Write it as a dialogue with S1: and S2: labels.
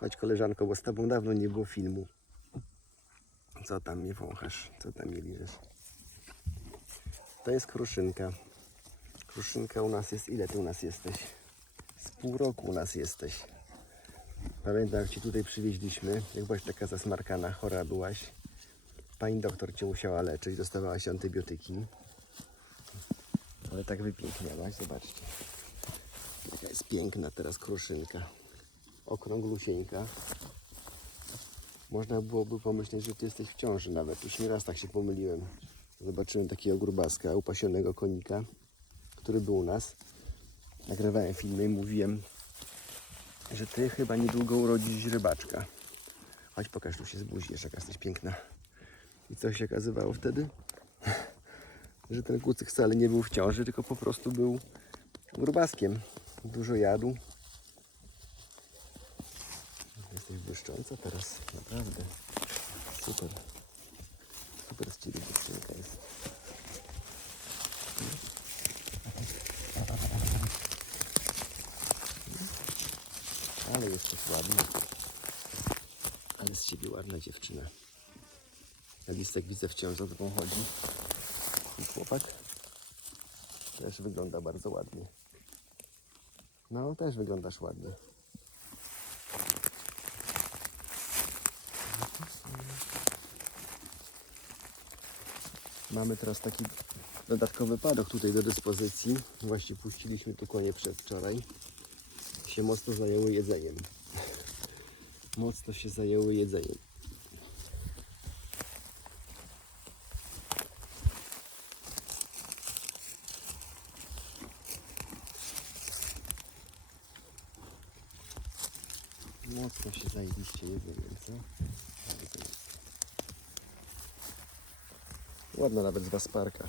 S1: Chodź koleżanko, bo z tobą dawno nie było filmu. Co tam mnie wąchasz? Co tam mnie liżesz? To jest kruszynka. Kruszynka u nas jest... Ile ty u nas jesteś? Z pół roku u nas jesteś. Pamiętam jak ci tutaj przywieźliśmy, jak byłaś taka zasmarkana, chora byłaś. Pani doktor cię musiała leczyć, dostawałaś antybiotyki. Ale tak wypiękniałaś, zobaczcie. Jaka jest piękna teraz kruszynka. Okrąglusieńka. Można byłoby pomyśleć, że ty jesteś w ciąży nawet. Już nie raz tak się pomyliłem. Zobaczyłem takiego grubaska, upasionego konika, który był u nas. Nagrywałem filmy i mówiłem, że ty chyba niedługo urodzisz rybaczka. Chodź pokaż, tu się zbuziesz, jaka jesteś piękna. I co się okazywało wtedy? że ten kucyk wcale nie był w ciąży, tylko po prostu był grubaskiem. Dużo jadł. Jesteś błyszcząca teraz, naprawdę. Super. Super z ciebie dziewczynka jest. Ale jesteś ładna. Ale z ciebie ładna dziewczyna. Na listek widzę wciąż za tobą chodzi. I chłopak też wygląda bardzo ładnie. No, też wyglądasz ładnie. Mamy teraz taki dodatkowy padok tutaj do dyspozycji. Właśnie puściliśmy tu konie przedwczoraj. Się mocno zajęły jedzeniem. Mocno się zajęły jedzeniem. Mocno się zajebiście jedzeniem, co? Ale to jest. Ładna nawet z was parka.